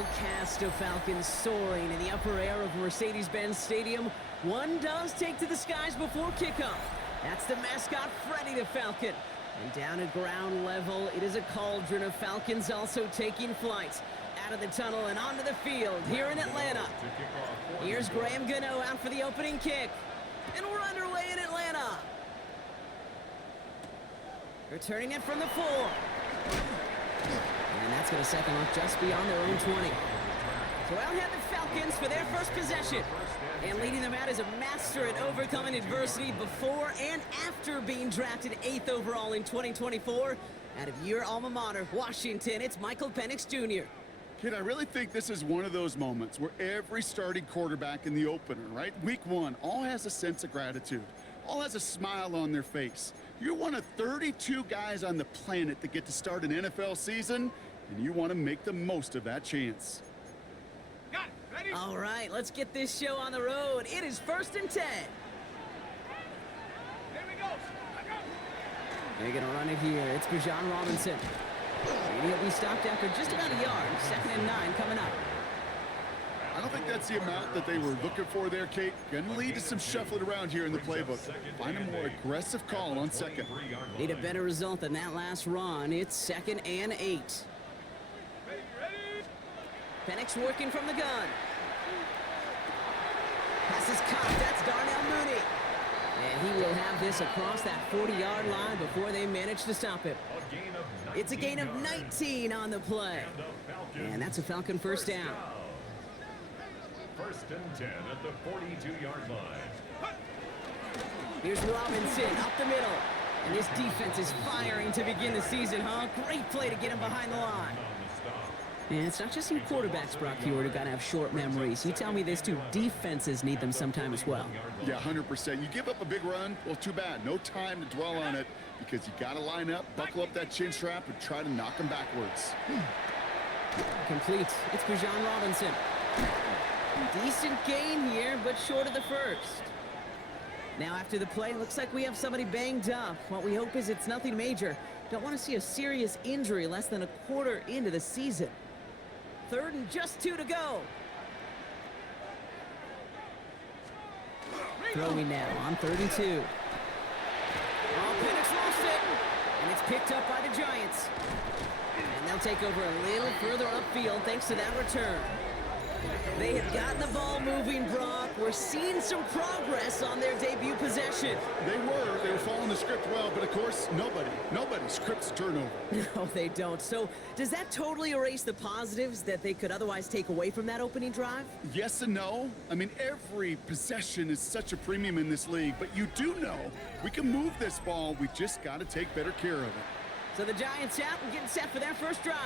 full cast of Falcons soaring in the upper air of Mercedes-Benz Stadium. One does take to the skies before kickoff. That's the mascot, Freddy the Falcon. And down at ground level, it is a cauldron of Falcons also taking flight out of the tunnel and onto the field here in Atlanta. Here's Graham Gano out for the opening kick. And we're underway in Atlanta. Returning it from the 4. And that's going to set them up just beyond their own 20. So out head the Falcons for their first possession. And leading them out is a master at overcoming adversity before and after being drafted 8th overall in 2024. Out of your alma mater, Washington, it's Michael Penix Jr. Kid, I really think this is one of those moments where every starting quarterback in the opener, right? Week 1, all has a sense of gratitude. All has a smile on their face. You're one of 32 guys on the planet that get to start an NFL season, and you want to make the most of that chance. Got it. Ready? All right, let's get this show on the road. It is 1st and 10. Here we go. I go. They're going to run it here. It's Bijan Robinson. And he'll be stopped after just about a yard. 2nd and 9 coming up. I don't think that's the amount that they were looking for there, Kate. Going to lead to some shuffling around here in the playbook. Find a more aggressive call on 2nd. Need a better result than that last run. It's 2nd and 8. Ready? Penix working from the gun. Pass is caught. That's Darnell Mooney. And he will have this across that 40-yard line before they manage to stop him. It's a gain of 19 on the play. And that's a Falcon first down. 1st and 10 at the 42-yard line. Here's Robinson up the middle. And this defense is firing to begin the season, huh? Great play to get him behind the line. And it's not just you quarterbacks, Brock Hewitt, who got to have short memories. You tell me this too. Defenses need them sometime as well. Yeah, 100%. You give up a big run, well, too bad. No time to dwell on it because you got to line up, buckle up that chin strap, and try to knock them backwards. Complete. It's Bijan Robinson. Decent gain here, but short of the first. Now after the play, looks like we have somebody banged up. What we hope is it's nothing major. Don't want to see a serious injury less than a quarter into the season. 3rd and just 2 to go. Throwing now on 32. Oh, Penix lost it. And it's picked up by the Giants. And they'll take over a little further upfield thanks to that return. They have gotten the ball moving, Brock. We're seeing some progress on their debut possession. They were following the script well, but of course, nobody scripts a turnover. No, they don't. So does that totally erase the positives that they could otherwise take away from that opening drive? Yes and no. I mean, every possession is such a premium in this league, but you do know we can move this ball. We just got to take better care of it. So the Giants out and getting set for their first drive.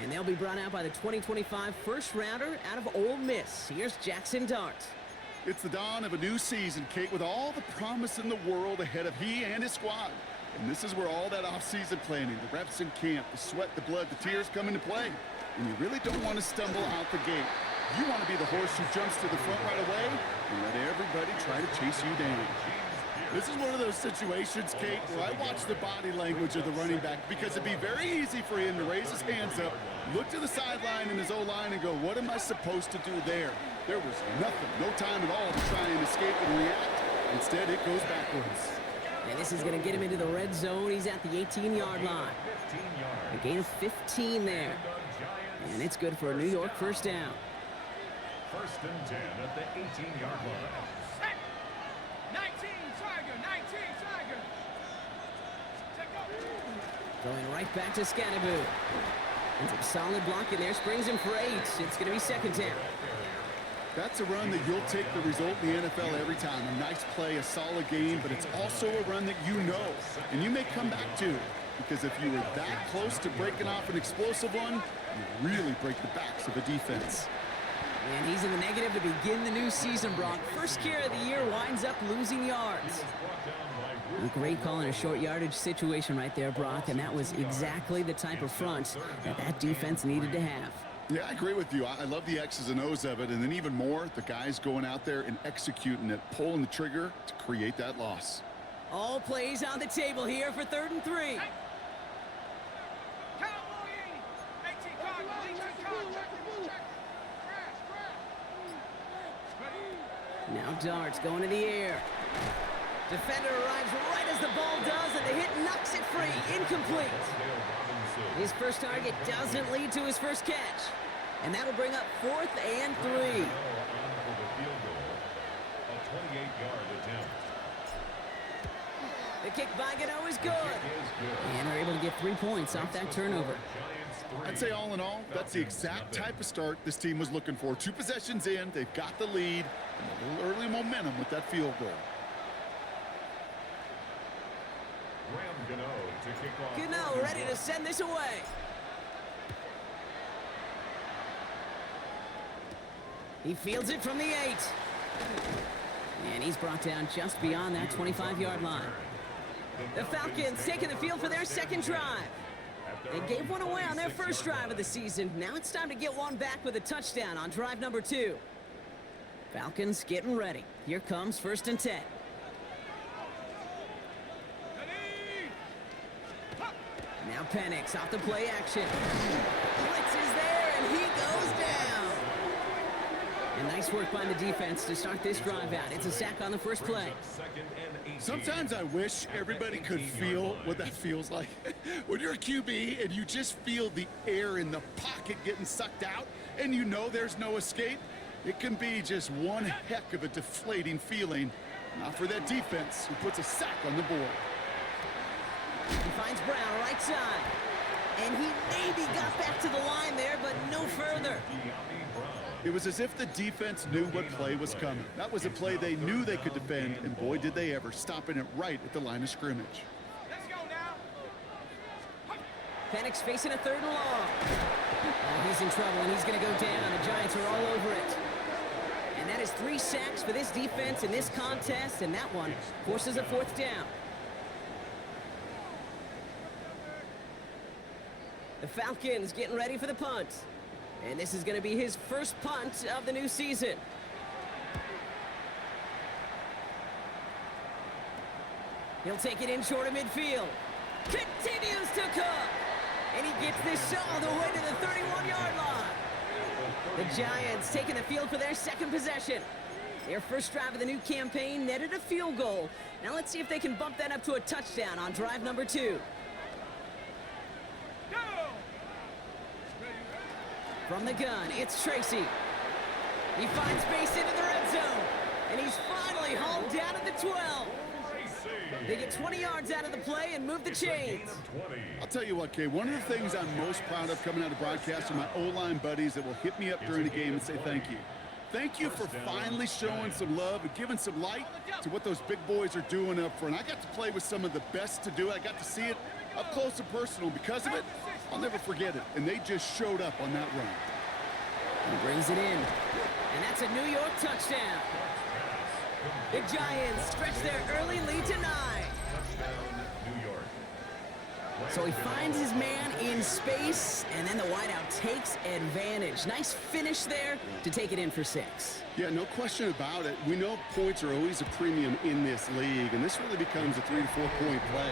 And they'll be brought out by the 2025 first-rounder out of Ole Miss. Here's Jackson Dart. It's the dawn of a new season, Kate, with all the promise in the world ahead of he and his squad. And this is where all that off-season planning, the reps in camp, the sweat, the blood, the tears come into play. And you really don't want to stumble out the gate. You want to be the horse who jumps to the front right away and let everybody try to chase you down. This is one of those situations, Kate, where I watch the body language of the running back because it'd be very easy for him to raise his hands up, look to the sideline in his O-line and go, what am I supposed to do there? There was nothing, no time at all to try and escape and react. Instead, it goes backwards. And this is going to get him into the red zone. He's at the 18-yard line. A gain of 15 there. And it's good for a New York first down. 1st and 10 at the 18-yard line. 19, Tiger. 19, Tiger. Check out. Going right back to Scannaboo. And some solid blocking there. Springs him for 8. It's going to be 2nd down. That's a run that you'll take the result in the NFL every time. A nice play, a solid game, but it's also a run that you know. And you may come back to. Because if you were that close to breaking off an explosive one, you really break the backs of a defense. And he's in the negative to begin the new season, Brock. First carry of the year winds up losing yards. A great call in a short yardage situation right there, Brock, and that was exactly the type of front that defense needed to have. Yeah, I agree with you. I love the X's and O's of it, and then even more, the guys going out there and executing it, pulling the trigger to create that loss. All plays on the table here for 3rd and 3. Cowboy 80. 18 Cardinals. 18 Cardinals. Now darts going in the air. Defender arrives right as the ball does, and the hit knocks it free. Incomplete. His first target doesn't lead to his first catch. And that'll bring up 4th and 3. A 28-yard attempt. The kick by Gano is good. And they're able to get 3 points off that turnover. I'd say all in all, that's the exact type of start this team was looking for. 2 possessions in, they've got the lead, and a little early momentum with that field goal. Gano ready to send this away. He fields it from the 8. And he's brought down just beyond that 25-yard line. The Falcons taking the field for their second drive. They gave one away on their first drive of the season. Now it's time to get one back with a touchdown on drive number 2. Falcons getting ready. Here comes 1st and 10. Now Penix off the play action. Blitz is there, and he goes down. And nice work by the defense to start this drive out. It's a sack on the first play. Sometimes I wish everybody could feel what that feels like. When you're a QB and you just feel the air in the pocket getting sucked out and you know there's no escape, it can be just one heck of a deflating feeling. Not for that defense who puts a sack on the board. He finds Brown right side. And he maybe got back to the line there, but no further. It was as if the defense knew what play was coming. That was a play they knew they could defend, and boy, did they ever, stopping it right at the line of scrimmage. Let's go now. Penix facing a 3rd and long. Oh, he's in trouble, and he's going to go down. The Giants are all over it. And that is 3 sacks for this defense in this contest, and that one forces a 4th down. The Falcons getting ready for the punt. And this is going to be his first punt of the new season. He'll take it in short of midfield. Continues to cook. And he gets this all the way to the 31-yard line. The Giants taking the field for their second possession. Their first drive of the new campaign netted a field goal. Now let's see if they can bump that up to a touchdown on drive number 2. From the gun, it's Tracy. He finds space into the red zone. And he's finally hauled down at the 12. They get 20 yards out of the play and move the chains. I'll tell you what, Kay, one of the things I'm most proud of coming out of broadcast are my O-line buddies that will hit me up during the game and say thank you. Thank you for finally showing some love and giving some light to what those big boys are doing up front. I got to play with some of the best to do it. I got to see it up close and personal. Because of it, I'll never forget it. And they just showed up on that run. He brings it in. And that's a New York touchdown. The Giants stretch their early lead to 9. So he finds his man in space, and then the wideout takes advantage. Nice finish there to take it in for 6. Yeah, no question about it. We know points are always a premium in this league, and this really becomes a 3 to 4 point play.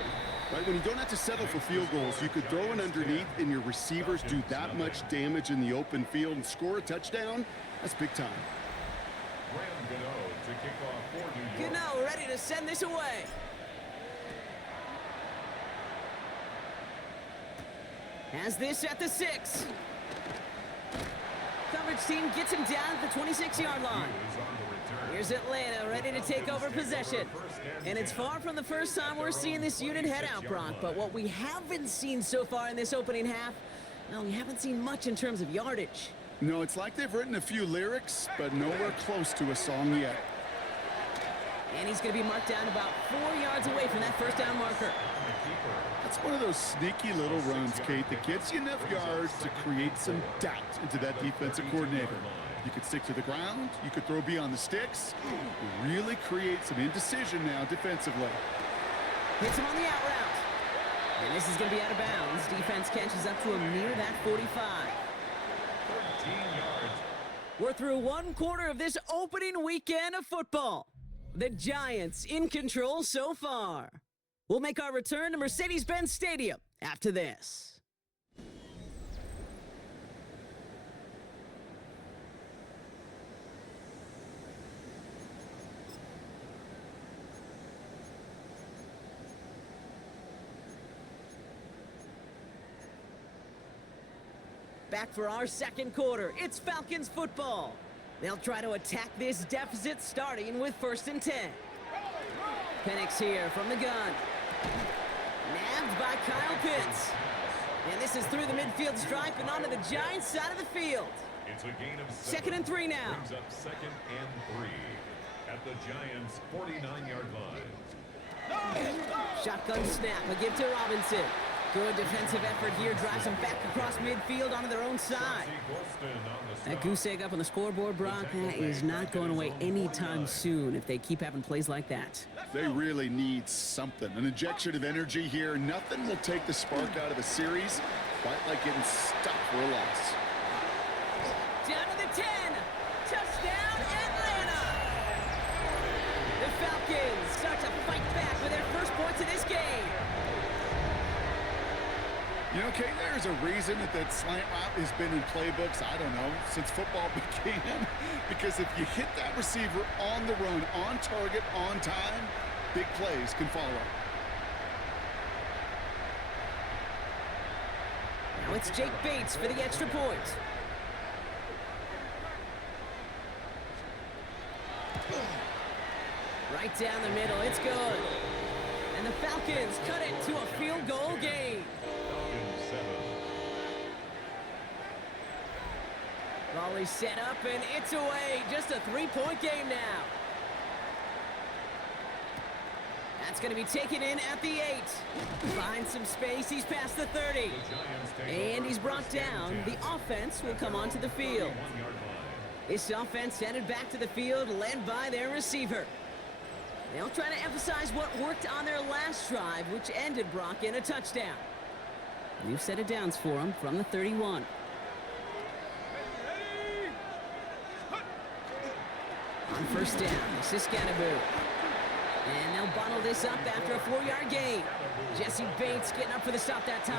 Right, when you don't have to settle for field goals, you could throw it underneath and your receivers do that much damage in the open field and score a touchdown. That's big time. Gano ready to send this away. Has this at the 6. Coverage team gets him down at the 26-yard line. Here's Atlanta ready to take over possession. And it's far from the first time we're seeing this unit head out, Brock. But what we haven't seen so far in this opening half, well, we haven't seen much in terms of yardage. No, it's like they've written a few lyrics, but nowhere close to a song yet. And he's going to be marked down about 4 yards away from that first down marker. That's one of those sneaky little runs, Kate, that gets you enough yards to create some doubt into that defensive coordinator. You could stick to the ground, you could throw beyond the sticks, really create some indecision now defensively. Hits him on the out route. And this is going to be out of bounds. Defense catches up to him near that 45. 13 yards. We're through one quarter of this opening weekend of football. The Giants in control so far. We'll make our return to Mercedes-Benz Stadium after this. Back for our second quarter. It's Falcons football. They'll try to attack this deficit starting with 1st and 10. Penix here from the gun. Nabbed by Kyle Pitts. And this is through the midfield stripe and onto the Giants' side of the field. It's a gain of 2nd and 3 now. Brings up 2nd and 3 at the Giants' 49-yard line. Shotgun snap, a give to Robinson. Good defensive effort here, drives them back across midfield onto their own side. That goose egg up on the scoreboard, Brock, that is not going away anytime soon if they keep having plays like that. They really need something, an injection of energy here. Nothing will take the spark out of a series quite like getting stuck for a loss. Down to the 10. Touchdown, Atlanta. The Falcons start to fight back with their first points of this game. You know, Kate, there's a reason that slant route has been in playbooks, I don't know, since football began. Because if you hit that receiver on the run, on target, on time, big plays can follow. Now it's Jake Bates for the extra point. Right down the middle, it's good. And the Falcons cut it to a field goal game. Volley set up, and it's away. Just a 3-point game now. That's going to be taken in at the 8. Finds some space. He's past the 30. And he's brought down. The offense will come onto the field. This offense headed back to the field, led by their receiver. They'll try to emphasize what worked on their last drive, which ended, Brock, in a touchdown. New set of downs for them from the 31. On 1st down, this is Scatterboo. And they'll bottle this up after a 4-yard gain. Jesse Bates getting up for the stop that time. A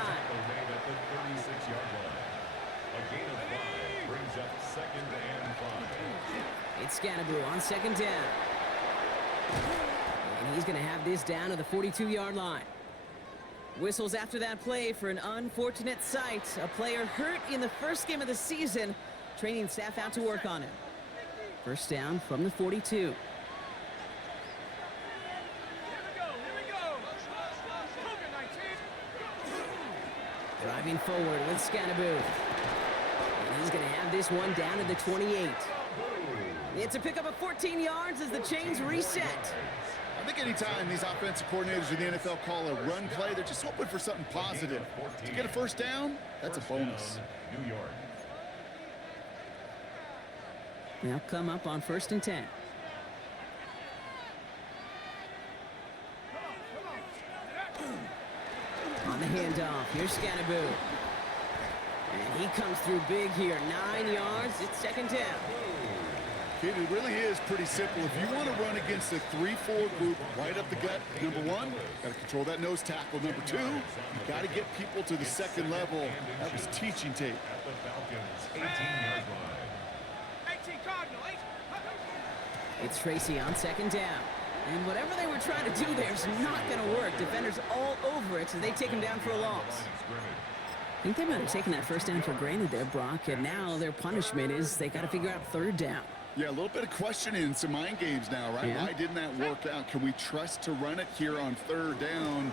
gain of 5 brings up 2nd and 5. It's Scatterboo on 2nd down. And he's going to have this down to the 42-yard line. Whistles after that play for an unfortunate sight. A player hurt in the first game of the season. Training staff out to work on it. 1st down from the 42. Here we go. Hogan, 19. Driving forward with Scatterboo. And he's going to have this one down to the 28. It's a pickup of 14 yards as the chains reset. I think anytime these offensive coordinators in the NFL call a run play, they're just hoping for something positive. To get a 1st down, that's a bonus. New York. They'll come up on 1st and 10. On the handoff, here's Scatterboo. And he comes through big here, 9 yards. It's 2nd down. Kid, it really is pretty simple. If you want to run against a 3-4 group right up the gut, number 1, got to control that nose tackle. Number 2, you got to get people to the 2nd level. That was teaching tape. At the Falcons' 18-yard line. 18 Cardinal, 8. It's Tracy on 2nd down. And whatever they were trying to do there is not going to work. Defenders all over it, so they take him down for a loss. I think they might have taken that 1st down for granted there, Brock, and now their punishment is they got to figure out 3rd down. Yeah, a little bit of questioning and some mind games now, right? Yeah. Why didn't that work out? Can we trust to run it here on 3rd down?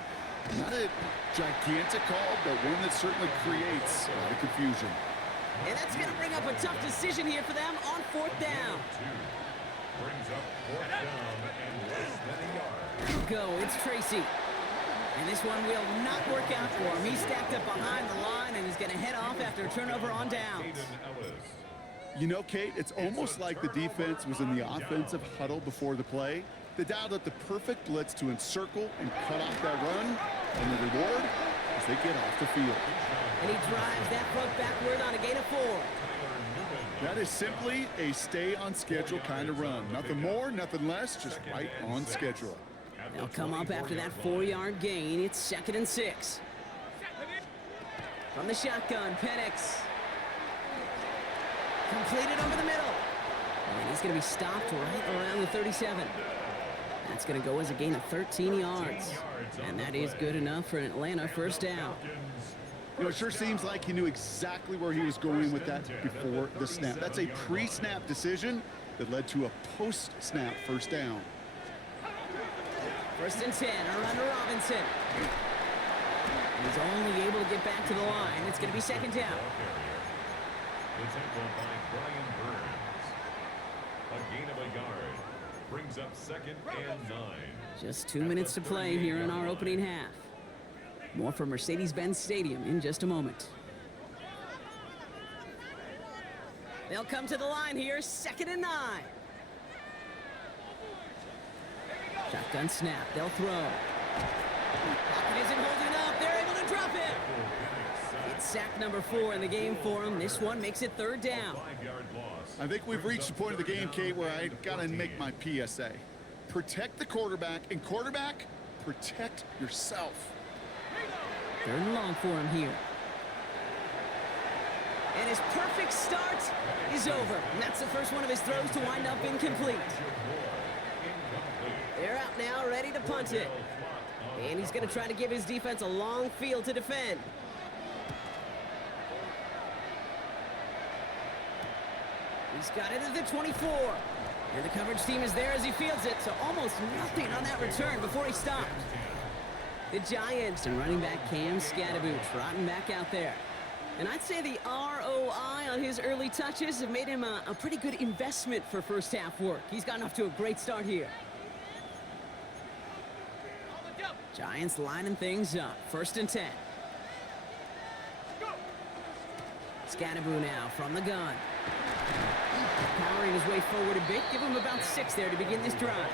Not a gigantic call, but one that certainly creates the confusion. And that's going to bring up a tough decision here for them on 4th down. Brings up 4th down and less than a yard. Go, it's Tracy. And this one will not work out for him. He's stacked up behind the line, and he's going to head off after a turnover on downs. You know, Kate, it's almost like the defense was in the offensive huddle before the play. They dialed up the perfect blitz to encircle and cut off that run, and the reward is they get off the field. And he drives that front backward on a gain of 4. That is simply a stay-on-schedule kind of run. Nothing more, nothing less, just right on schedule. They'll come up after that 4-yard gain. It's 2nd and 6. From the shotgun, Penix. Completed over the middle. And he's going to be stopped right around the 37. That's going to go as a gain of 13 yards. And that is good enough for an Atlanta 1st down. You know, it sure seems like he knew exactly where he was going with that before the snap. That's a pre-snap decision that led to a post-snap first down. 1st and 10, around to Robinson. He's only able to get back to the line. It's going to be 2nd down. The tackle by Brian Burns. A gain of a yard. Brings up 2nd and 9. Just 2 minutes to play here in our opening half. More from Mercedes-Benz Stadium in just a moment. They'll come to the line here, 2nd and 9. Shotgun snap, they'll throw. Pocket isn't holding up, they're able to drop it. It's sack number 4 in the game for him. This one makes it 3rd down. I think we've reached the point of the game, Kate, where I gotta make my PSA. Protect the quarterback, and quarterback, protect yourself. 3rd and long for him here. And his perfect start is over. And that's the first one of his throws to wind up incomplete. They're out now, ready to punt it. And he's going to try to give his defense a long field to defend. He's got it at the 24. And the coverage team is there as he fields it, so almost nothing on that return before he stopped. The Giants and running back Cam Scadaboo trotting back out there. And I'd say the ROI on his early touches have made him a pretty good investment for first half work. He's gotten off to a great start here. Giants lining things up. 1st and 10. Scadaboo now from the gun. Powering his way forward a bit. Give him about 6 there to begin this drive.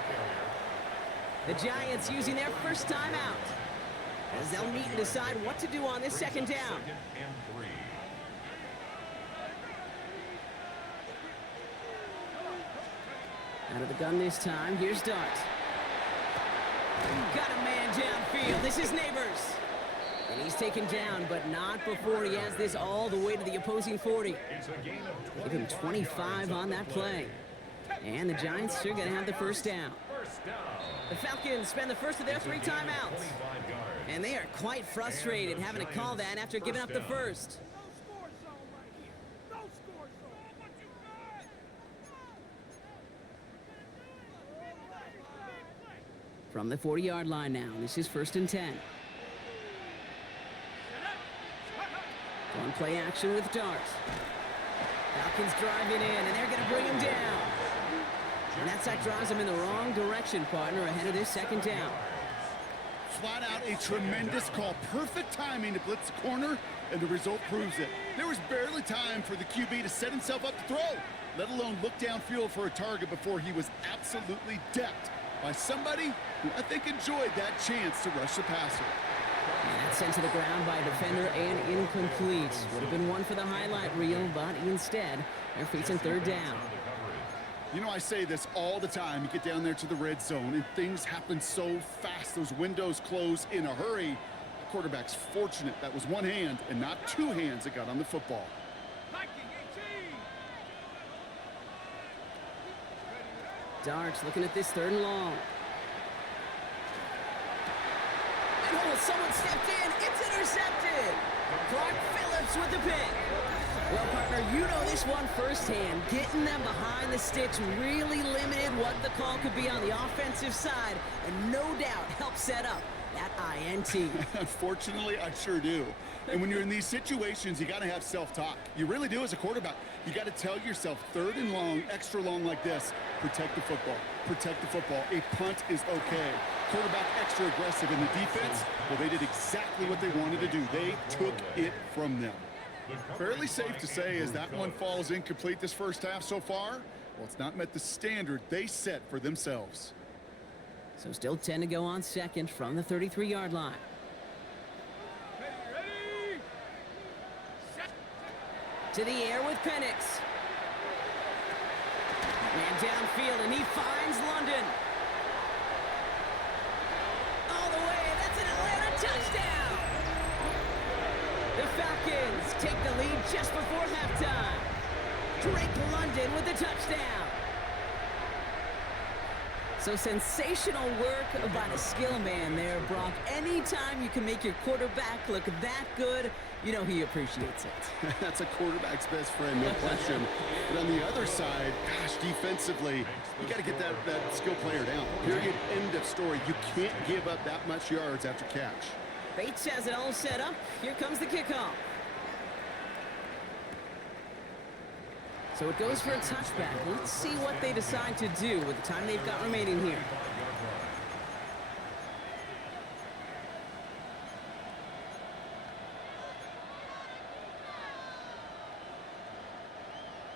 The Giants using their first time out, as they'll meet and decide what to do on this 2nd down. Out of the gun this time. Here's Dart. Got a man downfield. This is Neighbors. And he's taken down, but not before he has this all the way to the opposing 40. Give him 25 on that play. And the Giants are going to have the first down. The Falcons spend the first of their 3 timeouts. And they are quite frustrated having to call that after giving up the first. From the 40-yard line now, this is 1st and 10. On play action with Dart. Falcons driving in, and they're going to bring him down. And that sack drives him in the wrong direction, partner, ahead of this 2nd down. Flat out a tremendous call. Perfect timing to blitz the corner, and the result proves it. There was barely time for the QB to set himself up to throw, let alone look downfield for a target before he was absolutely decked by somebody who I think enjoyed that chance to rush the passer. And that's sent to the ground by a defender and incomplete. Would have been one for the highlight reel, but instead, they're facing 3rd down. You know, I say this all the time. You get down there to the red zone, and things happen so fast. Those windows close in a hurry. The quarterback's fortunate that was one hand and not 2 hands that got on the football. Darts looking at this 3rd and long. And someone stepped in. It's intercepted. Clark Phillips with the pick. Well, partner, you know this one firsthand. Getting them behind the sticks really limited what the call could be on the offensive side, and no doubt helped set up that INT. Unfortunately, I sure do. And when you're in these situations, you got to have self-talk. You really do as a quarterback. You got to tell yourself 3rd and long, extra long like this, protect the football. Protect the football. A punt is okay. Quarterback extra aggressive in the defense. Well, they did exactly what they wanted to do. They took it from them. Fairly safe to say as that one falls incomplete this first half so far, well, it's not met the standard they set for themselves. So still 10 to go on 2nd from the 33-yard line. To the air with Penix. Man downfield, and he finds London. All the way, that's an Atlanta touchdown! The Falcons take the lead just before halftime. Drake London with the touchdown. So sensational work by the skill man there, Brock. Anytime you can make your quarterback look that good, you know he appreciates it. That's a quarterback's best friend, no question. But on the other side, gosh, defensively, you got to get that skill player down. Period, end of story. You can't give up that much yards after catch. Bates has it all set up. Here comes the kickoff. So it goes for a touchback. Let's see what they decide to do with the time they've got remaining here.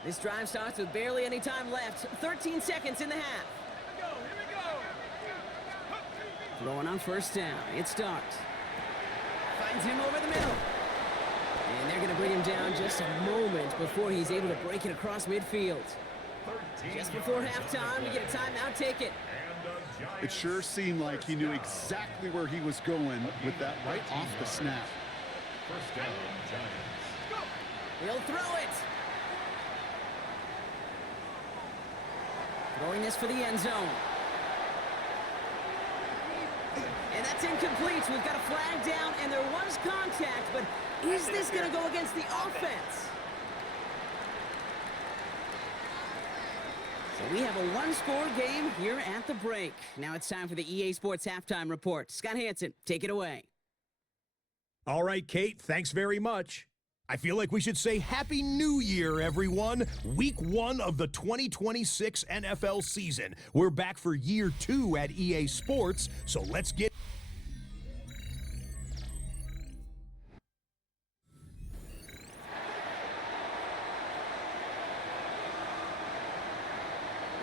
This drive starts with barely any time left. 13 seconds in the half. Here we go. Throwing on first down. It starts. Finds him over the middle. And they're going to bring him down just a moment before he's able to break it across midfield. Just before halftime, we get a timeout. Take it. It sure seemed like he knew exactly where he was going with that right off the snap. First down, Giants. He'll throw it. Throwing this for the end zone. And that's incomplete. We've got a flag down, and there was contact, but is this going to go against the offense? So we have a one-score game here at the break. Now it's time for the EA Sports Halftime Report. Scott Hansen, take it away. All right, Kate, thanks very much. I feel like we should say Happy New Year, everyone. Week 1 of the 2026 NFL season. We're back for year 2 at EA Sports, so let's get...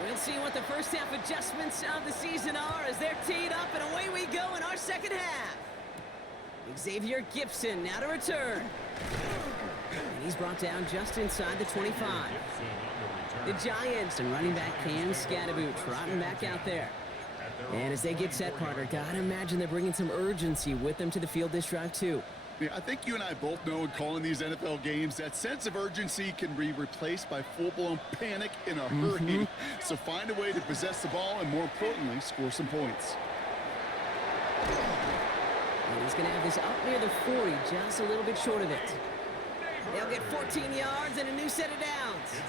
We'll see what the first half adjustments of the season are as they're teed up, and away we go in our second half. Xavier Gibson now to return. And he's brought down just inside the 25. The Giants and running back Cam Scadaboo trotting back out there. And as they get set, partner, gotta imagine they're bringing some urgency with them to the field this drive too. Yeah, I think you and I both know in calling these NFL games that sense of urgency can be replaced by full-blown panic in a hurry. So find a way to possess the ball and, more importantly, score some points. And he's going to have this up near the 40, just a little bit short of it. They'll get 14 yards and a new set of downs.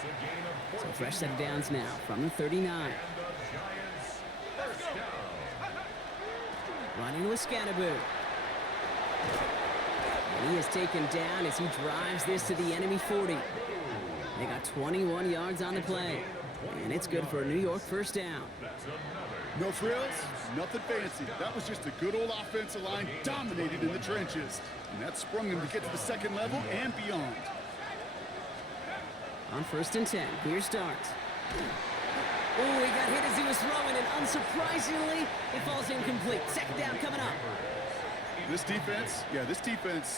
So a fresh set of downs now from the 39. Running with Scadaboo. And he is taken down as he drives this to the enemy 40. They got 21 yards on the play. And it's good for a New York first down. No frills, nothing fancy. That was just a good old offensive line dominated in the trenches. And that sprung him to get to the second level and beyond. On first and 10, here starts. Oh, he got hit as he was throwing, and unsurprisingly, it falls incomplete. Second down coming up. This defense,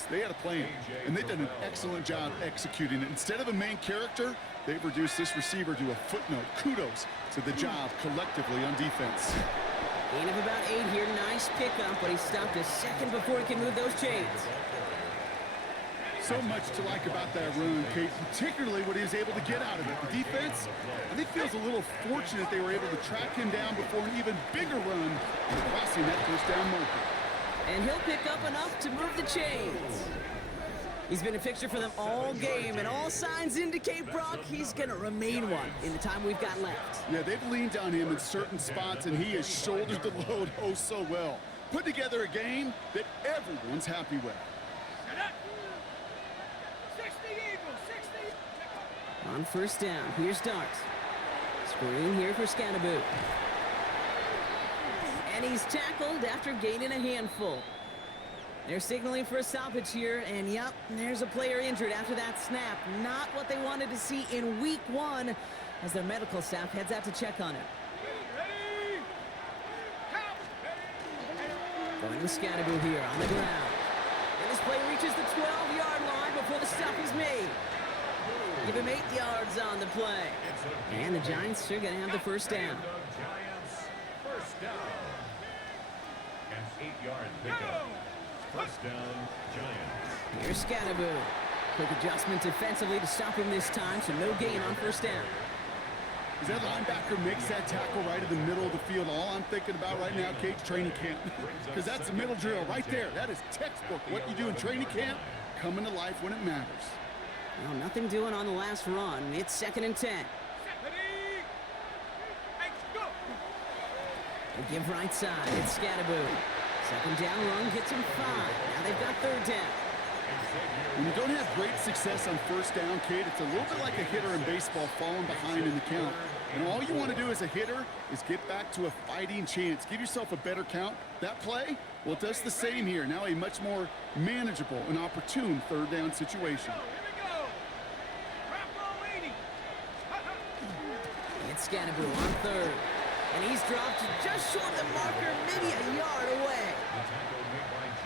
they had a plan, and they've done an excellent job executing it. Instead of a main character, they've reduced this receiver to a footnote. Kudos to the job collectively on defense. Gain of about 8 here. Nice pickup, but he stopped a second before he can move those chains. So much to like about that run, Kate, particularly what he was able to get out of it. The defense, I think, feels a little fortunate they were able to track him down before an even bigger run and crossing that first down marker. And he'll pick up enough to move the chains. He's been a fixture for them all game, and all signs indicate, Brock, he's going to remain one in the time we've got left. Yeah, they've leaned on him in certain spots, and he has shouldered the load oh so well. Put together a game that everyone's happy with. 60 Eagles, 60. On first down, here starts. Screen here for Scadaboo. And he's tackled after gaining a handful. They're signaling for a stoppage here, and yep, there's a player injured after that snap. Not what they wanted to see in week 1 as their medical staff heads out to check on him. Ready? Count. Going with Scadaboo here on the ground. And this play reaches the 12-yard line before the stop is made. Give him 8 yards on the play. And the Giants are going to have the first down. Giants, first down. An 8-yard pickup. First down, Giants. Here's Scadaboo. Quick adjustment defensively to stop him this time, so no gain on first down. As that linebacker makes that tackle right in the middle of the field, all I'm thinking about right now, Kate, training camp. Because that's the middle drill right there. That is textbook. What you do in training camp, coming to life when it matters. Well, nothing doing on the last run. It's 2nd and 10. Ready? Hey, go! They give right side. It's Scatterboot. 2nd down run gets him 5. Now they've got 3rd down. When you don't have great success on 1st down, Kate, it's a little bit like a hitter in baseball falling behind in the count. And all you want to do as a hitter is get back to a fighting chance. Give yourself a better count. That play, well, it does the same here. Now a much more manageable and opportune 3rd down situation. Here we go! Drop roll 80! It's Scatterboot on 3rd. And he's dropped just short of the marker, maybe a yard away.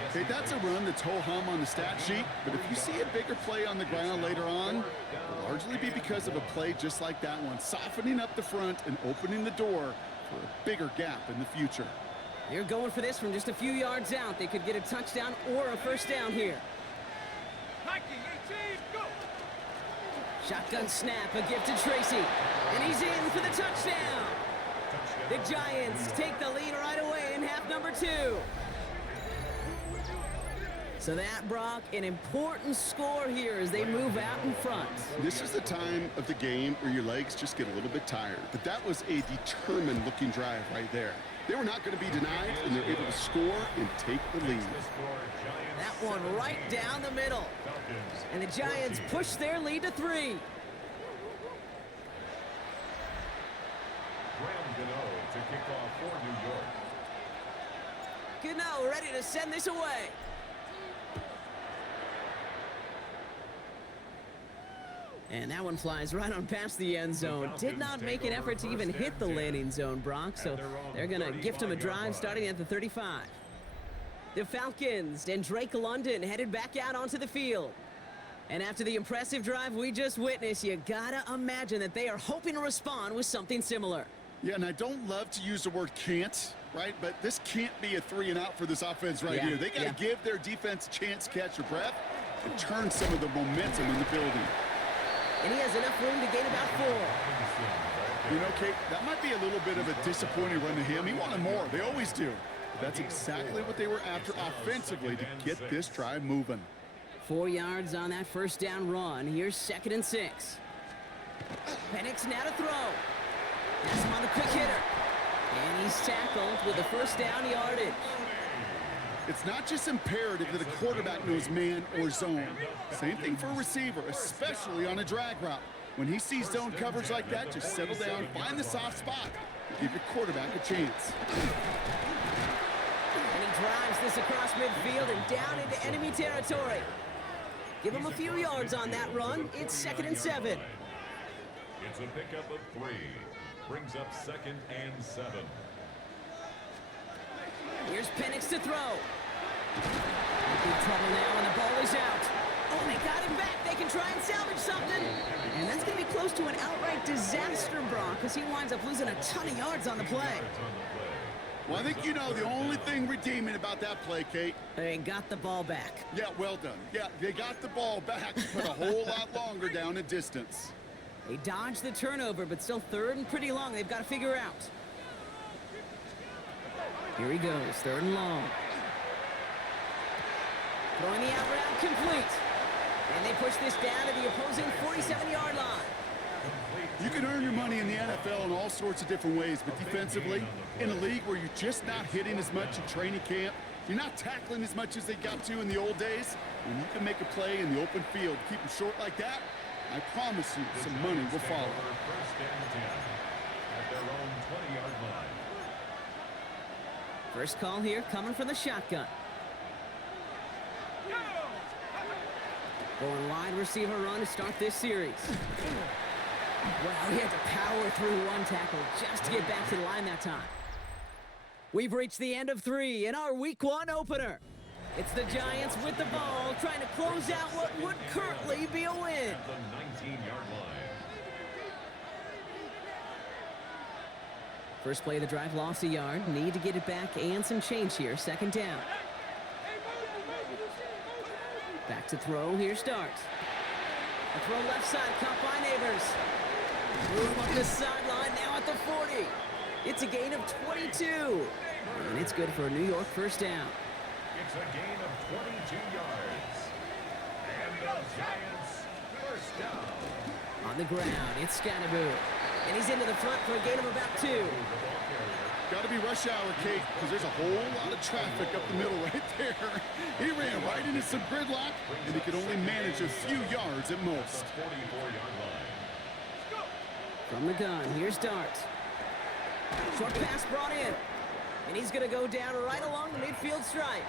Okay, that's a run that's ho-hum on the stat sheet, but if you see a bigger play on the ground later on, it'll largely be because of a play just like that one, softening up the front and opening the door for a bigger gap in the future. They're going for this from just a few yards out. They could get a touchdown or a 1st down here. 19, 18, go! Shotgun snap, a gift to Tracy. And he's in for the touchdown. The Giants take the lead right away in half number 2. So that, Brock, an important score here as they move out in front. This is the time of the game where your legs just get a little bit tired, but that was a determined-looking drive right there. They were not going to be denied, and they're able to score and take the lead. That one right down the middle. And the Giants push their lead to 3. To kick off for New York. Gano ready to send this away. And that one flies right on past the end zone. Did not make an effort to even hit the landing zone, Brock, so they're going to gift him a drive starting at the 35. The Falcons and Drake London headed back out onto the field. And after the impressive drive we just witnessed, you gotta imagine that they are hoping to respond with something similar. Yeah, and I don't love to use the word can't, right? But this can't be a 3 and out for this offense right here. They got to give their defense a chance to catch their breath and turn some of the momentum in the building. And he has enough room to gain about 4. You know, Kate, that might be a little bit of a disappointing run to him. He wanted more. They always do. But that's exactly what they were after offensively to get this drive moving. 4 yards on that 1st down run. Here's 2nd and 6. Penix now to throw. Has him on the quick hitter. And he's tackled with the 1st down yardage. It's not just imperative that a quarterback knows man or zone. Same thing for a receiver, especially on a drag route. When he sees zone coverage like that, just settle down, find the soft spot, and give your quarterback a chance. And he drives this across midfield and down into enemy territory. Give him a few yards on that run. It's 2nd and 7. It's a pickup of 3. Brings up 2nd and 7. Here's Penix to throw. Big trouble now, and the ball is out. Oh, they got him back. They can try and salvage something. And that's going to be close to an outright disaster, Brock, because he winds up losing a ton of yards on the play. Well, I think you know the only thing redeeming about that play, Kate. They got the ball back. Yeah, well done. Yeah, they got the ball back, but a whole lot longer down a distance. They dodged the turnover, but still 3rd and pretty long. They've got to figure out. Here he goes, 3rd and long. Throwing the out route complete. And they push this down to the opposing 47-yard line. You can earn your money in the NFL in all sorts of different ways, but defensively, in a league where you're just not hitting as much in training camp, you're not tackling as much as they got to in the old days, when you can make a play in the open field, keep them short like that, I promise you some money will follow. 1st and 10 at their own 20-yard line. First call here coming from the shotgun. Going wide receiver run to start this series. Wow, he had to power through one tackle just to get back to the line that time. We've reached the end of 3 in our Week 1 opener. It's the Giants with the ball trying to close out what would currently be a win. At the 19-yard line. First play of the drive, lost a yard. Need to get it back and some change here. 2nd down. Back to throw. Here starts. A throw left side, caught by Neighbors. Room up the sideline. 3. It's a gain of 22. And it's good for a New York first down. It's a gain of 22 yards. And the Giants first down. On the ground, it's Scatterboot. And he's into the front for a gain of about 2. Got to be rush hour, Kate, because there's a whole lot of traffic up the middle right there. He ran right into some gridlock, and he could only manage a few yards at most. 44-yard line. From the gun, here's Dart. Short pass brought in. And he's going to go down right along the midfield stripe.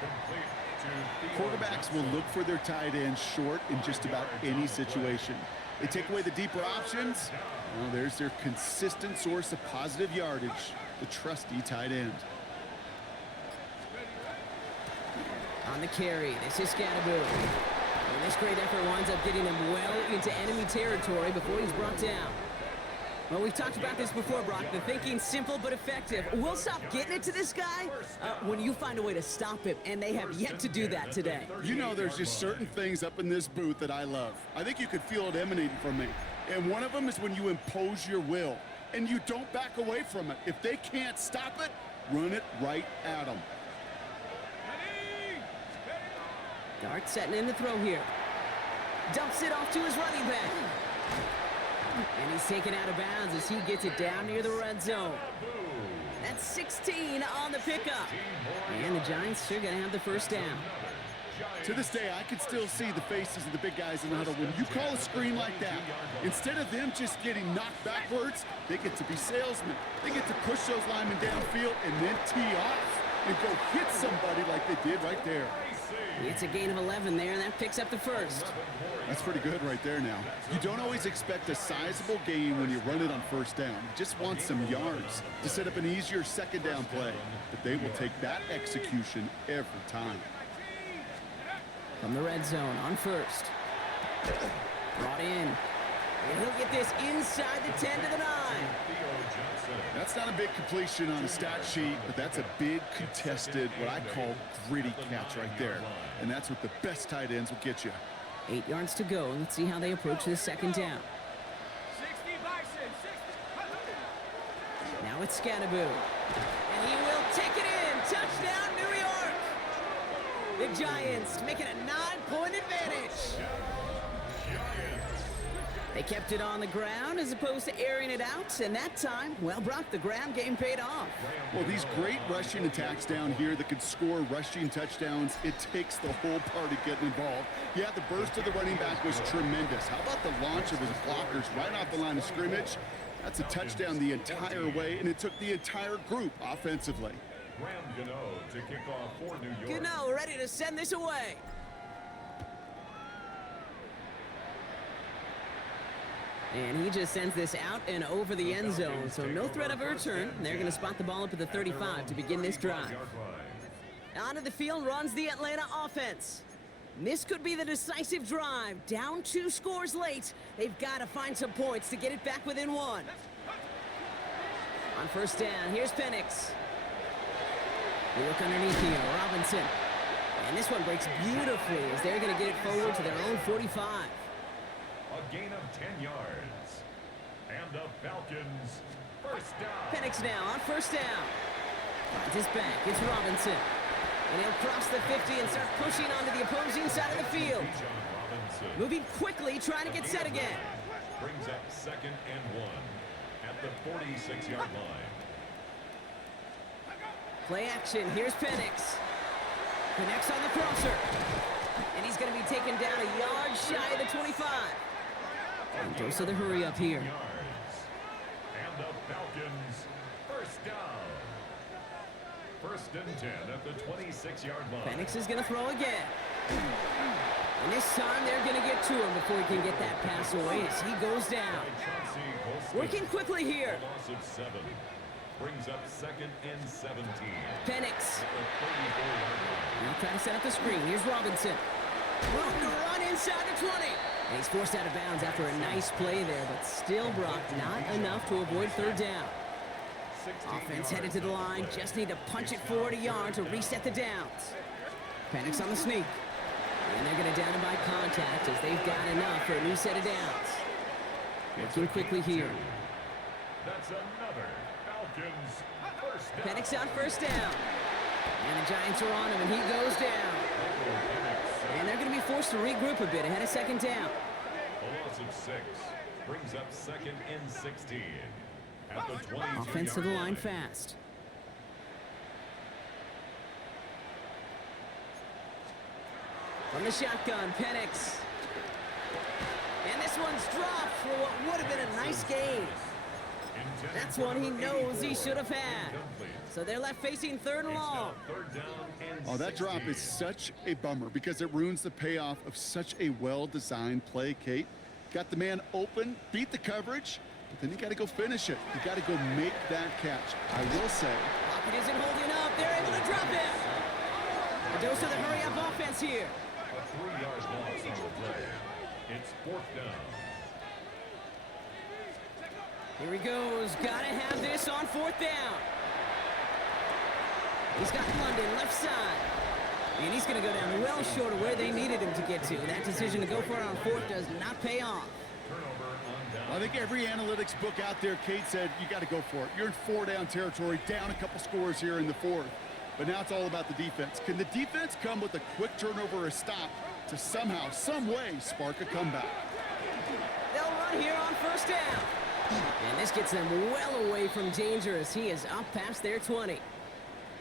Quarterbacks will look for their tight end short in just about any situation. They take away the deeper options. Well, there's their consistent source of positive yardage, the trusty tight end. On the carry, this is Scatterboot. And this great effort winds up getting him well into enemy territory before he's brought down. Well, we've talked about this before, Brock. The thinking's simple but effective. We'll stop getting it to this guy when you find a way to stop him, and they have yet to do that today. You know, there's just certain things up in this booth that I love. I think you could feel it emanating from me. And one of them is when you impose your will, and you don't back away from it. If they can't stop it, run it right at them. Dart setting in the throw here. Dumps it off to his running back. And he's taken out of bounds as he gets it down near the red zone. That's 16 on the pickup. And the Giants are going to have the first down. To this day, I can still see the faces of the big guys in the huddle. When you call a screen like that, instead of them just getting knocked backwards, they get to be salesmen. They get to push those linemen downfield and then tee off and go hit somebody like they did right there. It's a gain of 11 there, and that picks up the first. That's pretty good right there now. You don't always expect a sizable gain when you run it on first down. You just want some yards to set up an easier second down play. But they will take that execution every time. From the red zone on first. Brought in. And he'll get this inside the 10 to the 9. That's not a big completion on a stat sheet, but that's a big contested, what I call gritty catch right there. And that's what the best tight ends will get you. 8 yards to go. Let's see how they approach this second down. 60 Bison, 60. Now it's Scatterboot. And he will take it in. Touchdown, New York. The Giants making a 9-point advantage. They kept it on the ground as opposed to airing it out, and that time, well, Brock, the ground game paid off. Well, these great rushing attacks down here that could score rushing touchdowns, it takes the whole party getting involved. Yeah, the burst of the running back was tremendous. How about the launch of his blockers right off the line of scrimmage? That's a touchdown the entire way, and it took the entire group offensively. Graham Gano to kick off for New York. Gano ready to send this away. And he just sends this out and over the end zone, so no threat of a return. They're going to spot the ball up at the 35 to begin this drive. Onto the field runs the Atlanta offense. This could be the decisive drive. Down 2 scores late. They've got to find some points to get it back within 1. On first down, here's Penix. They look underneath here, Robinson. And this one breaks beautifully as they're going to get it forward to their own 45. A gain of 10 yards. And the Falcons first down. Penix now on first down. Finds his back. It's Robinson. And he'll cross the 50 and start pushing onto the opposing side of the field. Moving quickly, trying to get set again. Brings up 2nd and 1 at the 46-yard line. Play action. Here's Penix. Connects on the crosser. And he's going to be taken down a yard shy of the 25. And dose of the hurry up here. And the Falcons first down. 1st and 10 at the 26-yard line. Penix is going to throw again. And this time they're going to get to him before he can get that pass away as he goes down. Working quickly here. Loss of 7 brings up 2nd and 17. Penix. At the 34-yard line. Now trying to set up the screen. Here's Robinson. Room to run inside the 20. And he's forced out of bounds after a nice play there, but still, Brock, not enough to avoid 3rd down. Offense headed to the line. Just need to punch it forward a yard to reset the downs. Penix on the sneak. And they're going to down him by contact as they've got enough for a new set of downs. Working quickly here. That's another Falcons, first down. Penix on first down. And the Giants are on him, and he goes down. And they're going to be forced to regroup a bit ahead of second down. A loss of 6 brings up second and 16. At the 22-yard Offense to the line fast. From the shotgun, Penix. And this one's dropped for what would have been a nice gain. That's one he knows he should have had. So they're left facing third and long. Oh, that drop is such a bummer because it ruins the payoff of such a well-designed play, Kate. Got the man open, beat the coverage, but then you got to go finish it. You got to go make that catch. I will say. Pocket isn't holding up. They're able to drop it. A dose of the hurry-up offense here. A 3-yard loss on the play. It's 4th down. Here he goes. Gotta have this on 4th down. He's got London left side. And he's going to go down well short of where they needed him to get to. That decision to go for it on 4th does not pay off. Turnover on down. I think every analytics book out there, Kate, said you got to go for it. You're in 4-down territory, down a couple scores here in the 4th. But now it's all about the defense. Can the defense come with a quick turnover or a stop to somehow, some way, spark a comeback? They'll run here on 1st down. And this gets them well away from danger as he is up past their 20.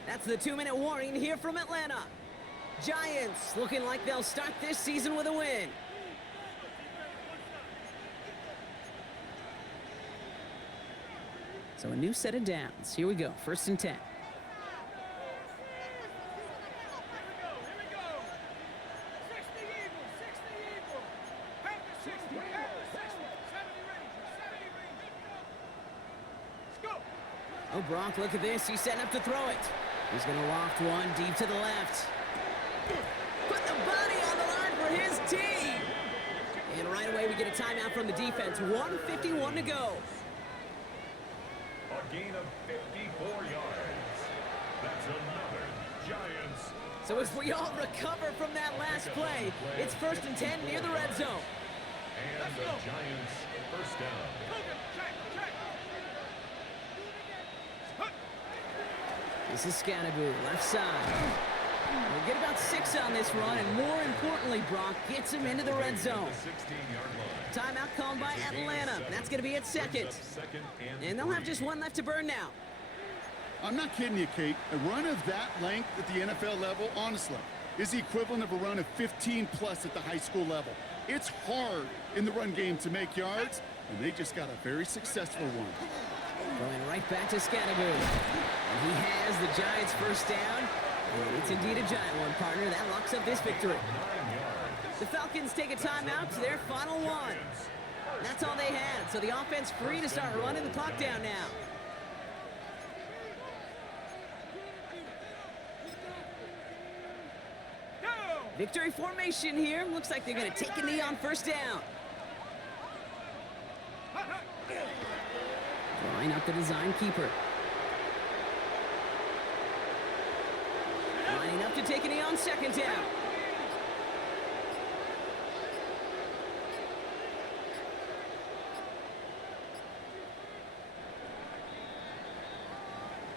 That's the 2-minute warning here from Atlanta. Giants looking like they'll start this season with a win. So a new set of downs. Here we go. 1st and 10. Oh, Brock, look at this. He's setting up to throw it. He's going to loft one deep to the left. Put the body on the line for his team. And right away, we get a timeout from the defense. 1:51 to go. A gain of 54 yards. That's another Giants. So as we all recover from that last play, it's 1st and 10 near the red zone. And the Giants first down. This is Scannaboo, left side. We'll get about 6 on this run, and more importantly, Brock gets him into the red zone. Timeout called by Atlanta. That's going to be at 2nd. And they'll have just 1 left to burn now. I'm not kidding you, Kate. A run of that length at the NFL level, honestly, is the equivalent of a run of 15-plus at the high school level. It's hard in the run game to make yards, and they just got a very successful one. Going right back to Scannaboo. And he has the Giants' first down. And it's indeed a giant one, partner. That locks up this victory. The Falcons take a timeout to their final 1. That's all they had, so the offense free to start running the clock down now. Victory formation here. Looks like they're going to take a knee on 1st down. Line up the design keeper. Lining up to take a knee on 2nd down.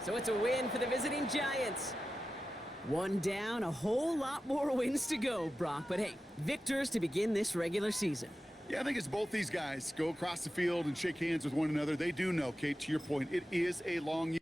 So it's a win for the visiting Giants. 1 down, a whole lot more wins to go, Brock. But hey, victors to begin this regular season. Yeah, I think it's both these guys go across the field and shake hands with one another. They do know, Kate, to your point, it is a long year.